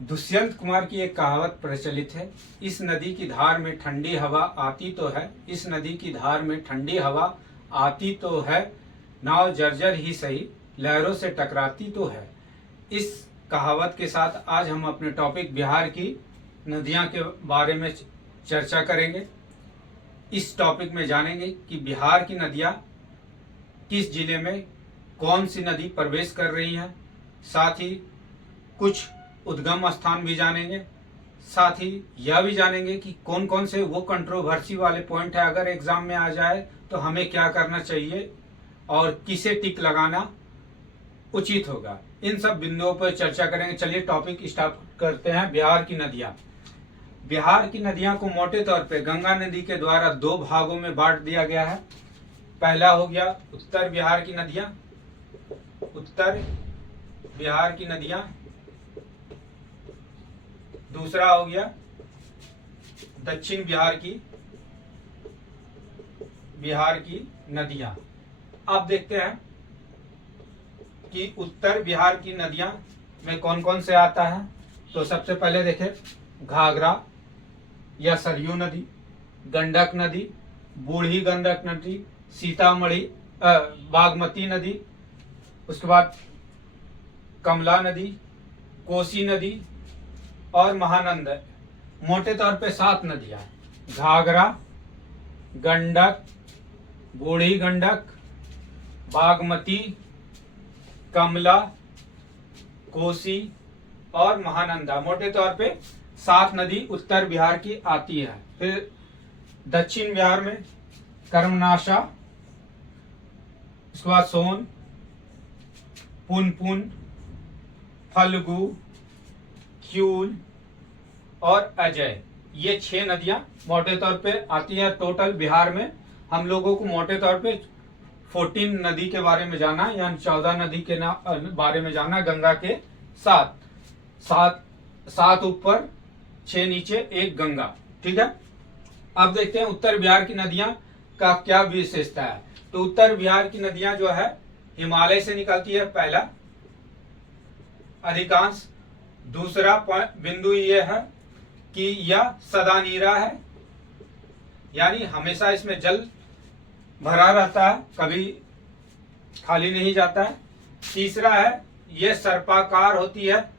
दुष्यंत कुमार की एक कहावत प्रचलित है, इस नदी की धार में ठंडी हवा आती तो है, इस नदी की धार में ठंडी हवा आती तो है, नाव जर्जर ही सही लहरों से टकराती तो है। इस कहावत के साथ आज हम अपने टॉपिक बिहार की नदियां के बारे में चर्चा करेंगे। इस टॉपिक में जानेंगे कि बिहार की नदियां किस जिले में कौन सी नदी प्रवेश कर रही हैं, साथ ही कुछ उद्गम स्थान भी जानेंगे, साथ ही यह भी जानेंगे कि कौन कौन से वो कंट्रोवर्सी वाले पॉइंट है, अगर एग्जाम में आ जाए तो हमें क्या करना चाहिए और किसे टिक लगाना उचित होगा। इन सब बिंदुओं पर चर्चा करेंगे। चलिए टॉपिक स्टार्ट करते हैं। बिहार की नदियां। बिहार की नदियां को मोटे तौर पे गंगा नदी के द्वारा दो भागों में बांट दिया गया है। पहला हो गया उत्तर बिहार की नदियां, उत्तर बिहार की नदियां। दूसरा हो गया दक्षिण बिहार की नदियां। अब देखते हैं कि उत्तर बिहार की नदियां में कौन कौन से आता है। तो सबसे पहले देखें घाघरा या सरयू नदी, गंडक नदी, बूढ़ी गंडक नदी, सीतामढ़ी बागमती नदी, उसके बाद कमला नदी, कोसी नदी और महानंदा। मोटे तौर पे 7 नदियां, घाघरा, गंडक, बूढ़ी गंडक, बागमती, कमला, कोसी और महानंदा। मोटे तौर पे 7 नदी उत्तर बिहार की आती है। फिर दक्षिण बिहार में कर्मनाशा, उसके बाद सोन, पुनपुन, फल्गु, क्यूल और अजय। ये 6 नदियां मोटे तौर पे आती है। टोटल बिहार में हम लोगों को मोटे तौर पे 14 नदी के बारे में जाना, यानी 14 नदी के बारे में जाना। गंगा के 7 ऊपर 6 नीचे 1 गंगा। ठीक है। अब देखते हैं उत्तर बिहार की नदियां का क्या विशेषता है। तो उत्तर बिहार की नदियां जो है हिमालय से निकलती है, पहला अधिकांश। दूसरा बिंदु ये है कि यह सदा नीरा है, यानी हमेशा इसमें जल भरा रहता है, कभी खाली नहीं जाता है। तीसरा है यह सर्पाकार होती है,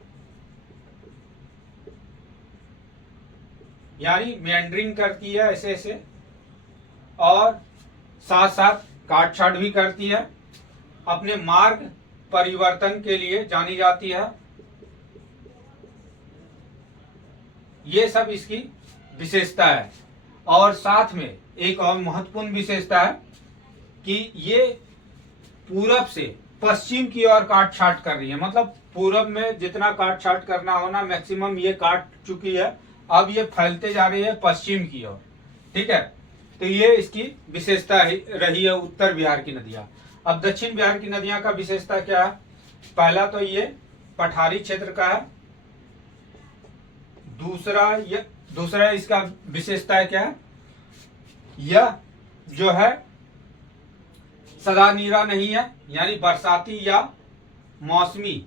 यानी मेंडरिंग करती है ऐसे ऐसे, और साथ साथ काट छाट भी करती है। अपने मार्ग परिवर्तन के लिए जानी जाती है। ये सब इसकी विशेषता है। और साथ में एक और महत्वपूर्ण विशेषता है कि ये पूरब से पश्चिम की ओर काट छाट कर रही है। मतलब पूरब में जितना काट छाट करना होना मैक्सिमम ये काट चुकी है, अब ये फैलते जा रही है पश्चिम की ओर। ठीक है। तो ये इसकी विशेषता रही है उत्तर बिहार की नदियां। अब दक्षिण बिहार की नदियां का विशेषता क्या है। पहला तो ये पठारी क्षेत्र का है। दूसरा इसका विशेषता क्या है, यह जो है सदा नीरा नहीं है, यानी बरसाती या मौसमी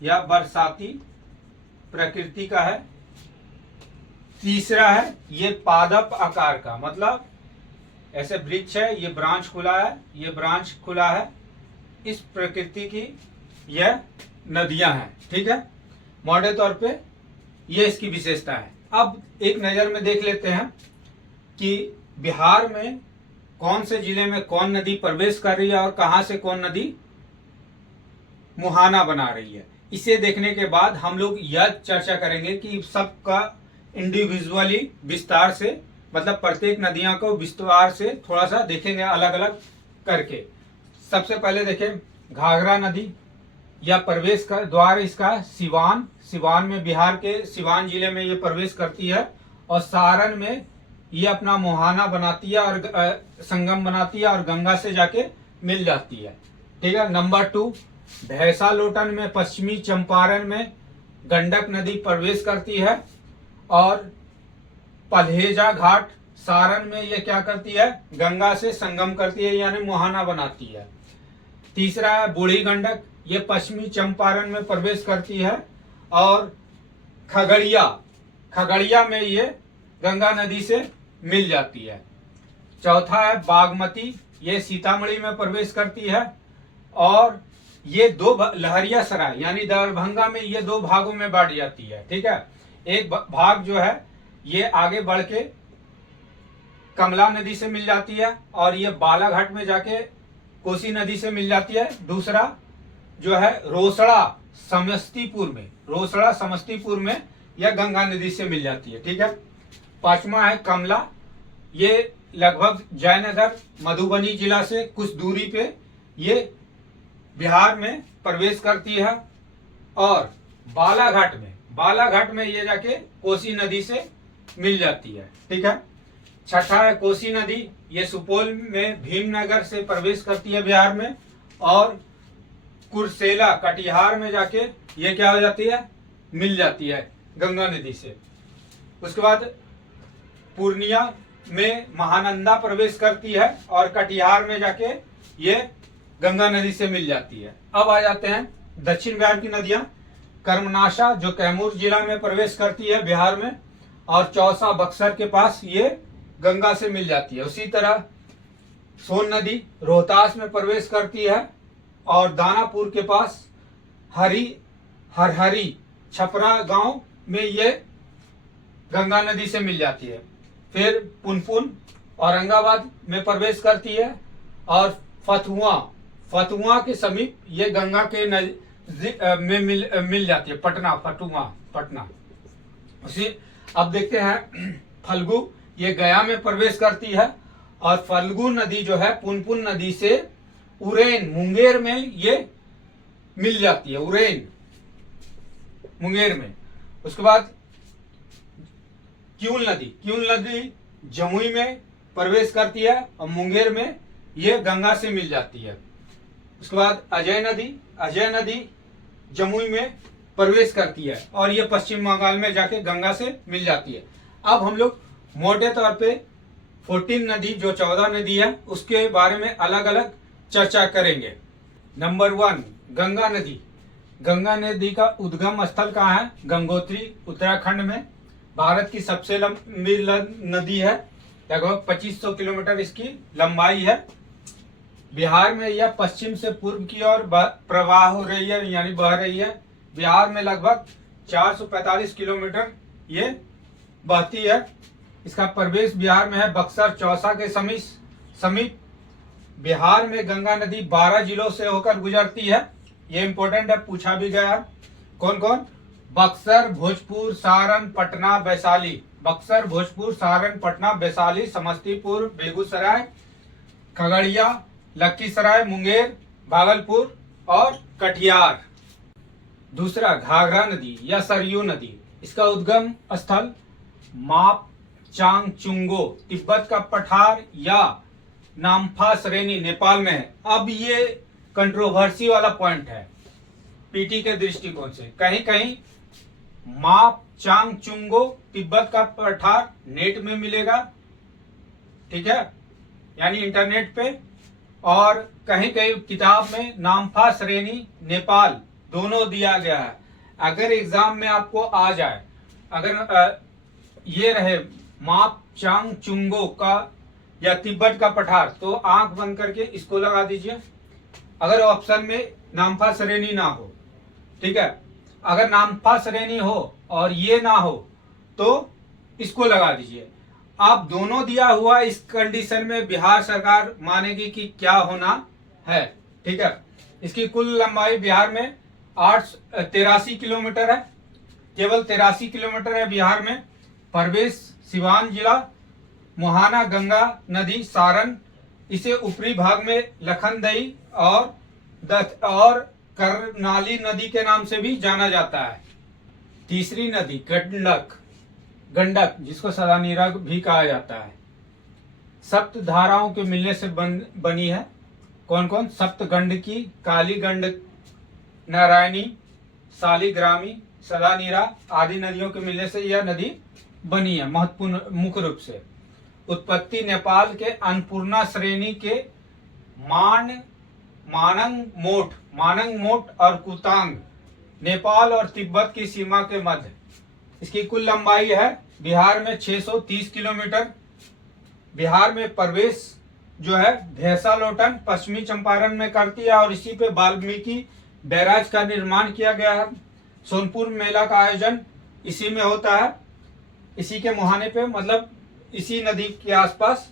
या बरसाती प्रकृति का है। तीसरा है ये पादप आकार का, मतलब ऐसे वृक्ष है, ये ब्रांच खुला है, ये ब्रांच खुला है, इस प्रकृति की यह नदियां हैं। ठीक है। मोटे तौर पे ये इसकी विशेषता है। अब एक नजर में देख लेते हैं कि बिहार में कौन से जिले में कौन नदी प्रवेश कर रही है और कहां से कौन नदी मुहाना बना रही है। इसे देखने के बाद हम लोग यह चर्चा करेंगे कि सबका इंडिविजुअली विस्तार से, मतलब प्रत्येक नदियां को विस्तार से थोड़ा सा देखेंगे अलग अलग करके। सबसे पहले देखें घाघरा नदी, यह प्रवेश का द्वार इसका सिवान में, बिहार के सिवान जिले में ये प्रवेश करती है और सारण में ये अपना मुहाना बनाती है और संगम बनाती है और गंगा से जाके मिल जाती है। ठीक है। नंबर 2 भैंसा लोटन में, पश्चिमी चंपारण में गंडक नदी प्रवेश करती है और पल्हेजा घाट सारण में ये क्या करती है, गंगा से संगम करती है, यानी मुहाना बनाती है। तीसरा है बूढ़ी गंडक, ये पश्चिमी चंपारण में प्रवेश करती है। और खगड़िया में ये गंगा नदी से मिल जाती है। चौथा है बागमती, ये सीतामढ़ी में प्रवेश करती है। और ये दो लहरियासराय यानी दरभंगा में ये दो भागों में बांट जाती है। ठीक है, एक भाग जो है ये आगे बढ़ के कमला नदी से मिल जाती है और ये बालाघाट में जाके कोसी नदी से मिल जाती है। दूसरा जो है रोसड़ा समस्तीपुर में यह गंगा नदी से मिल जाती है। ठीक है, पांचवा है कमला, ये लगभग जयनगर मधुबनी जिला से कुछ दूरी पे ये बिहार में प्रवेश करती है। और बालाघाट में ये जाके कोसी नदी से मिल जाती है। ठीक है, छठा है कोसी नदी, ये सुपौल में भीमनगर से प्रवेश करती है बिहार में। और कुर्सेला कटिहार में जाके ये क्या हो जाती है, मिल जाती है गंगा नदी से। उसके बाद पूर्णिया में महानंदा प्रवेश करती है और कटिहार में जाके ये गंगा नदी से मिल जाती है। अब आ जाते हैं दक्षिण बिहार की नदियां। कर्मनाशा जो कैमूर जिला में प्रवेश करती है बिहार में, और चौसा बक्सर के पास ये गंगा से मिल जाती है। उसी तरह सोन नदी रोहतास में प्रवेश करती है और दानापुर के पास हरहरी छपरा गांव में ये गंगा नदी से मिल जाती है। फिर पुनपुन औरंगाबाद में प्रवेश करती है और फतुआ के समीप ये गंगा के में मिल जाती है, पटना। उसी अब देखते हैं फल्गु, ये गया में प्रवेश करती है और फल्गु नदी जो है पुनपुन नदी से उरैन मुंगेर में ये मिल जाती है, उरैन मुंगेर में। उसके बाद क्यूल नदी जमुई में प्रवेश करती है और मुंगेर में ये गंगा से मिल जाती है। उसके बाद अजय नदी जमुई में प्रवेश करती है और ये पश्चिम बंगाल में जाके गंगा से मिल जाती है। अब हम लोग मोटे तौर पे 14 नदी जो 14 नदी है उसके बारे में अलग अलग चर्चा करेंगे। नंबर 1 गंगा नदी। गंगा नदी का उद्गम स्थल कहाँ है? गंगोत्री, उत्तराखंड में। भारत की सबसे लंबी नदी है, लगभग 2500 किलोमीटर इसकी लंबाई है। बिहार में यह पश्चिम से पूर्व की ओर प्रवाह हो रही है यानी बह रही है। बिहार में लगभग 445 किलोमीटर ये बहती है। इसका प्रवेश बिहार में है बक्सर चौसा के समीप। बिहार में गंगा नदी 12 जिलों से होकर गुजरती है। ये इंपॉर्टेंट है, पूछा भी गया। कौन कौन? बक्सर, भोजपुर, सारण, पटना, वैशाली। बक्सर, भोजपुर, सारण, पटना, वैशाली, समस्तीपुर, बेगूसराय, खगड़िया, लखीसराय, मुंगेर, भागलपुर और कटिहार। दूसरा घाघरा नदी या सरयू नदी। इसका उद्गम स्थल मापचांगचुंगो, तिब्बत का पठार या नामफा श्रेणी, नेपाल में है। अब ये कंट्रोवर्सी वाला पॉइंट है पीटी के दृष्टिकोण से। कहीं कहीं मापचांगचुंगो तिब्बत का पठार नेट में मिलेगा, ठीक है, यानी इंटरनेट पे, और कहीं कहीं किताब में नामफा श्रेणी नेपाल दोनों दिया गया है। अगर एग्जाम में आपको आ जाए, अगर ये रहे मापचांगचुंगो का या तिब्बत का पठार, तो आंख बंद करके इसको लगा दीजिए। अगर ऑप्शन में नामफा श्रेणी ना हो, ठीक है, अगर नामफा श्रेणी हो और ये ना हो तो इसको लगा दीजिए। आप दोनों दिया हुआ इस कंडीशन में बिहार सरकार मानेगी कि क्या होना है, ठीक है। इसकी कुल लंबाई बिहार में 83 किलोमीटर है, केवल 83 किलोमीटर है बिहार में। प्रवेश सिवान जिला, मुहाना गंगा नदी सारण, इसे ऊपरी भाग में लखनदई और करनाली नदी के नाम से भी जाना जाता है। तीसरी नदी गंडक, जिसको सदानीरा भी कहा जाता है, सप्त धाराओं के मिलने से बनी है। कौन कौन? सप्त गंडकी, काली गंडक, नारायणी, शालिग्रामी, सदानीरा आदि नदियों के मिलने से यह नदी बनी है महत्वपूर्ण मुख्य रूप से। उत्पत्ति नेपाल के अन्नपूर्णा श्रेणी के मानंग मोट और कुतांग नेपाल और तिब्बत की सीमा के मध्य। इसकी कुल लंबाई है बिहार में 630 किलोमीटर। बिहार में प्रवेश जो है भैंसालोटन पश्चिमी चंपारण में करती है और इसी पे वाल्मीकि बैराज का निर्माण किया गया है। सोनपुर मेला का आयोजन इसी में होता है, इसी के मुहाने पे, मतलब इसी नदी के आसपास।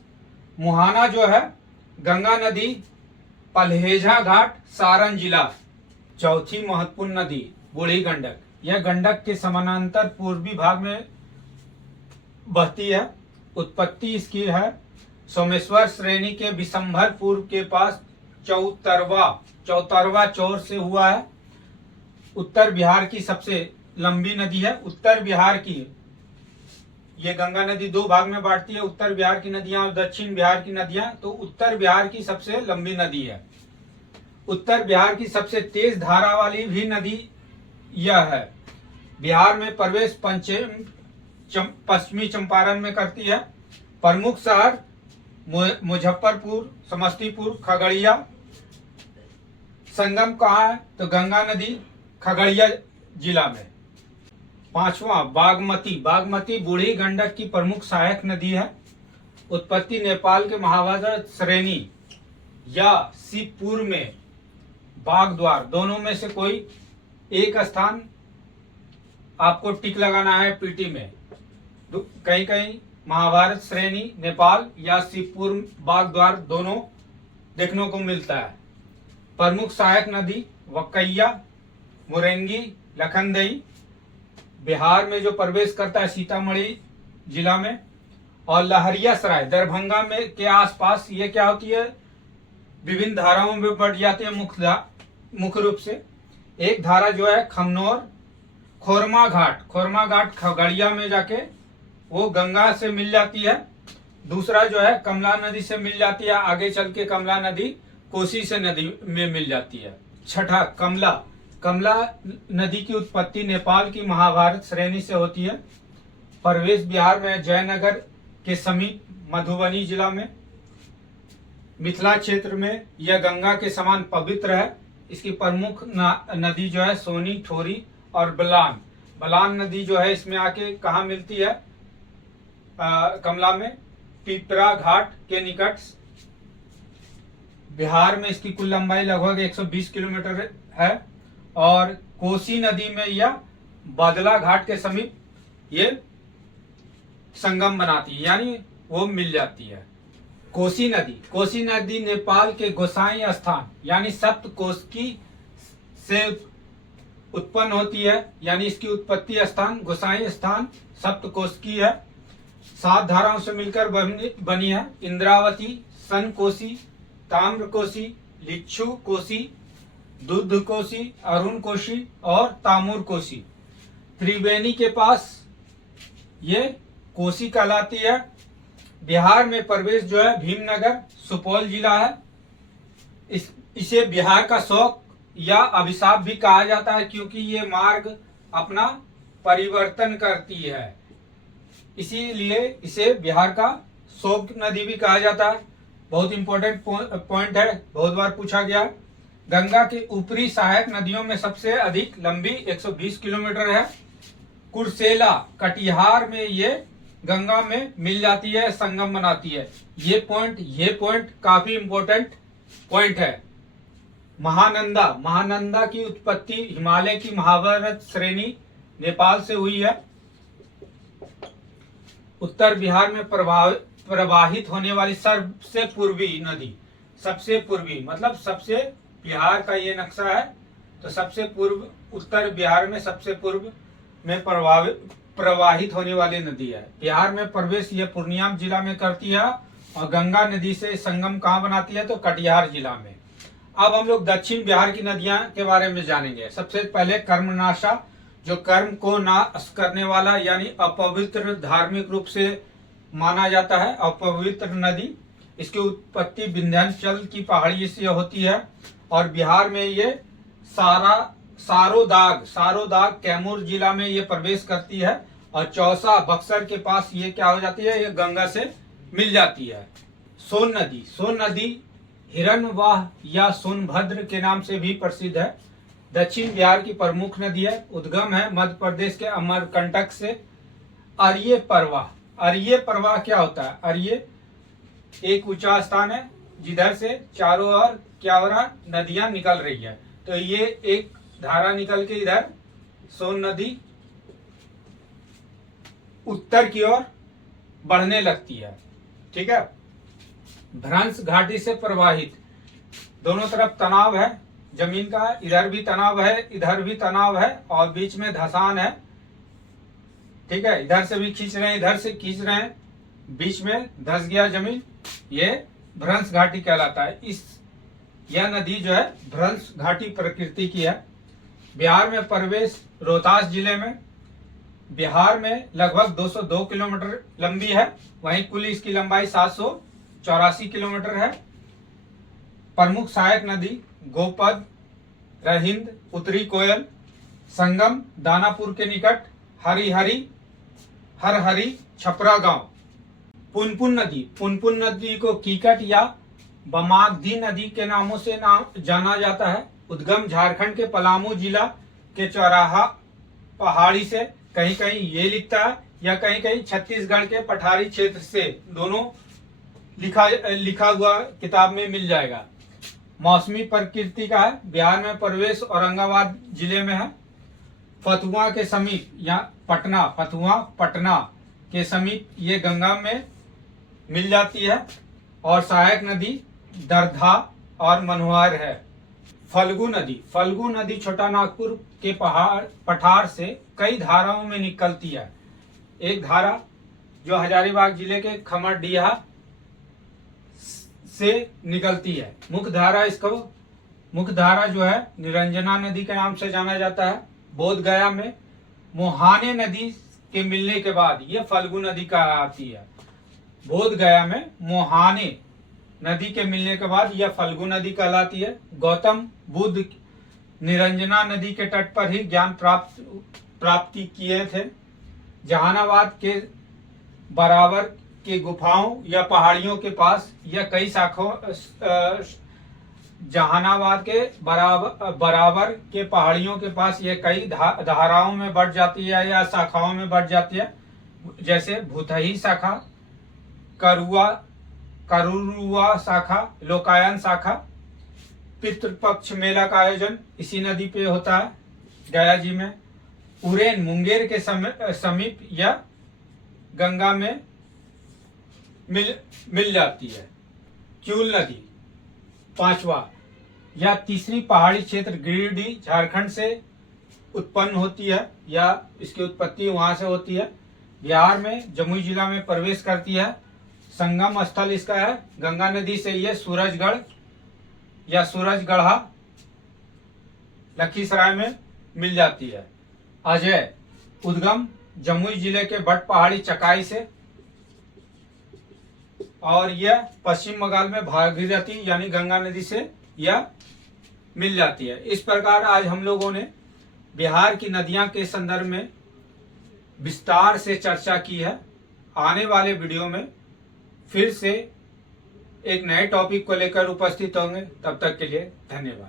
मुहाना जो है गंगा नदी, पलहेजा घाट, सारण जिला। चौथी महत्वपूर्ण नदी बूढ़ी गंडक, यह गंडक के समानांतर पूर्वी भाग में बहती है। उत्पत्ति इसकी है सोमेश्वर श्रेणी के विशंभरपुर के पास चौतरवा चौर से हुआ है। उत्तर बिहार की सबसे लंबी नदी है। उत्तर बिहार की ये गंगा नदी दो भाग में बांटती है, उत्तर बिहार की नदियां और दक्षिण बिहार की नदियां। तो उत्तर बिहार की सबसे लंबी नदी है। उत्तर बिहार की सबसे तेज धारा वाली भी नदी यह है। बिहार में प्रवेश पश्चिमी चंपारण में करती है। प्रमुख शहर मुजफ्फरपुर, समस्तीपुर, खगड़िया। संगम कहाँ है? तो गंगा नदी खगड़िया जिला में। पांचवा बागमती बूढ़ी गंडक की प्रमुख सहायक नदी है। उत्पत्ति नेपाल के महाभारत श्रेणी या शिवपुर में बागद्वार, दोनों में से कोई एक स्थान आपको टिक लगाना है पीटी में। कहीं कहीं महाभारत श्रेणी नेपाल या शिवपुर बागद्वार दोनों देखने को मिलता है। प्रमुख सहायक नदी वकैया, मुरेंगी, लखनदेई। बिहार में जो प्रवेश करता है सीतामढ़ी जिला में। और लहरियासराय दरभंगा में के आसपास ये क्या होती है, विभिन्न धाराओं में बढ़ जाती है मुख्य रूप से। एक धारा जो है खमनौर खोरमा घाट खगड़िया में जाके वो गंगा से मिल जाती है। दूसरा जो है कमला नदी से मिल जाती है, आगे चल के कमला नदी कोसी से नदी में मिल जाती है। छठा कमला नदी की उत्पत्ति नेपाल की महाभारत श्रेणी से होती है। प्रवेश बिहार में जयनगर के समीप मधुबनी जिला में। मिथिला क्षेत्र में यह गंगा के समान पवित्र है। इसकी प्रमुख नदी जो है सोनी, ठोरी और बलान नदी जो है इसमें आके कहाँ मिलती है, कमला में, पिपरा घाट के निकट। बिहार में इसकी कुल लंबाई लगभग 120 किलोमीटर है और कोसी नदी में या बादला घाट के समीप ये संगम बनाती है, यानी वो मिल जाती है। कोसी नदी नेपाल के गोसाई स्थान यानी सप्तकोशी से उत्पन्न होती है, यानी इसकी उत्पत्ति स्थान गोसाई स्थान सप्तकोशी है। 7 धाराओं से मिलकर बनी है। इंद्रावती, सनकोशी, ताम्रकोशी, लिच्छू कोशी, दुग्ध कोशी, अरुण कोशी और तामुर कोशी। त्रिवेणी के पास ये कोसी कहलाती है। बिहार में प्रवेश जो है भीमनगर सुपौल जिला है। इसे बिहार का शौक या अभिशाप भी कहा जाता है, क्योंकि ये मार्ग अपना परिवर्तन करती है, इसीलिए इसे बिहार का शोक नदी भी कहा जाता है। बहुत इंपॉर्टेंट पॉइंट है, बहुत बार पूछा गया। गंगा की ऊपरी सहायक नदियों में सबसे अधिक लंबी 120 किलोमीटर है। कुर्सेला कटिहार में ये गंगा में मिल जाती है, संगम बनाती है। ये पॉइंट काफी इंपॉर्टेंट पॉइंट है। महानंदा की उत्पत्ति हिमालय की महाभारत श्रेणी नेपाल से हुई है। उत्तर बिहार में प्रवाहित होने वाली सबसे पूर्वी नदी, सबसे पूर्वी मतलब सबसे, बिहार का ये नक्शा है तो सबसे पूर्व उत्तर बिहार में सबसे पूर्व में प्रवाहित होने वाली नदी है। बिहार में प्रवेश ये पूर्णिया जिला में करती है और गंगा नदी से संगम कहाँ बनाती है, तो कटिहार जिला में। अब हम लोग दक्षिण बिहार की नदियां के बारे में जानेंगे। सबसे पहले कर्मनाशा, जो कर्म को नाश करने वाला यानी अपवित्र धार्मिक रूप से माना जाता है, अपवित्र नदी। इसकी उत्पत्ति विंध्याचल की पहाड़ी से होती है और बिहार में ये सारोदाग कैमूर जिला में ये प्रवेश करती है और चौसा बक्सर के पास ये क्या हो जाती है, ये गंगा से मिल जाती है। सोन नदी हिरनवाह या सोनभद्र के नाम से भी प्रसिद्ध है। दक्षिण बिहार की प्रमुख नदी है। उद्गम है मध्य प्रदेश के अमरकंटक से। अर्ये प्रवाह, अर्ये प्रवाह क्या होता है? अर्ये एक ऊंचा स्थान है जिधर से चारों ओर क्या हो रहा, नदियां निकल रही है। तो ये एक धारा निकल के इधर सोन नदी उत्तर की ओर बढ़ने लगती है। ठीक है। भ्रंश घाटी से प्रवाहित, दोनों तरफ तनाव है जमीन का, इधर भी तनाव है, इधर भी तनाव है और बीच में धसान है। ठीक है, इधर से भी खींच रहे हैं, इधर से खींच रहे हैं, बीच में धस गया जमीन, ये भ्रंश घाटी कहलाता है। यह नदी जो है भ्रंश घाटी प्रकृति की है। बिहार में प्रवेश रोहतास जिले में। बिहार में लगभग 202 किलोमीटर लंबी है, वहीं कुल इसकी लंबाई 784 किलोमीटर है। प्रमुख सहायक नदी गोपद, रहिंद, उत्तरी कोयल। संगम दानापुर के निकट हरहरी छपरा गांव। पुनपुन नदी, पुनपुन नदी को कीकट या बमागधी नदी के नामों से जाना जाता है। उद्गम झारखंड के पलामू जिला के चौराहा पहाड़ी से, कहीं कहीं ये लिखता है या कहीं कहीं छत्तीसगढ़ के पठारी क्षेत्र से, दोनों लिखा हुआ किताब में मिल जाएगा। मौसमी प्रकृति का है। बिहार में प्रवेश औरंगाबाद जिले में है। फतुआ के समीप या पटना, फतुआ पटना के समीप ये गंगा में मिल जाती है। और सहायक नदी दरधा और मनोहर है। फल्गु नदी, फल्गु नदी छोटा नागपुर के पठार से कई धाराओं में निकलती है। एक धारा जो हजारीबाग जिले के खमरडीहा से निकलती है। मुख्य धारा जो है निरंजना नदी के नाम से जाना जाता है। बोध गया में मोहाने नदी के मिलने के बाद ये फल्गु नदी कहलाती है। बोध गया में मोहाने नदी के मिलने के बाद यह फल्गु नदी कहलाती है। गौतम बुद्ध निरंजना नदी के तट पर ही ज्ञान प्राप्ति किए थे। जहानाबाद के बराबर के गुफाओं या पहाड़ियों के पास या कई शाखाओं, जहानाबाद के बराबर के पहाड़ियों के पास ये कई धाराओं में बढ़ जाती है या शाखाओं में बढ़ जाती है। जैसे भूतही शाखा, करुआ शाखा, लोकायन शाखा। पितृपक्ष मेला का आयोजन इसी नदी पे होता है, गया जी में। उरेन मुंगेर के समीप या गंगा में मिल जाती है। क्यूल नदी पांचवा या तीसरी पहाड़ी क्षेत्र गिरिडीह झारखंड से उत्पन्न होती है या इसकी उत्पत्ति वहां से होती है। बिहार में जमुई जिला में प्रवेश करती है। संगम स्थल इसका है गंगा नदी से ये सूरजगढ़ या सूरजगढ़ा लखीसराय में मिल जाती है। अजय उद्गम जमुई जिले के बट पहाड़ी चकाई से और यह पश्चिम बंगाल में भागीरथी यानी गंगा नदी से यह मिल जाती है। इस प्रकार आज हम लोगों ने बिहार की नदियां के संदर्भ में विस्तार से चर्चा की है। आने वाले वीडियो में फिर से एक नए टॉपिक को लेकर उपस्थित होंगे। तब तक के लिए धन्यवाद।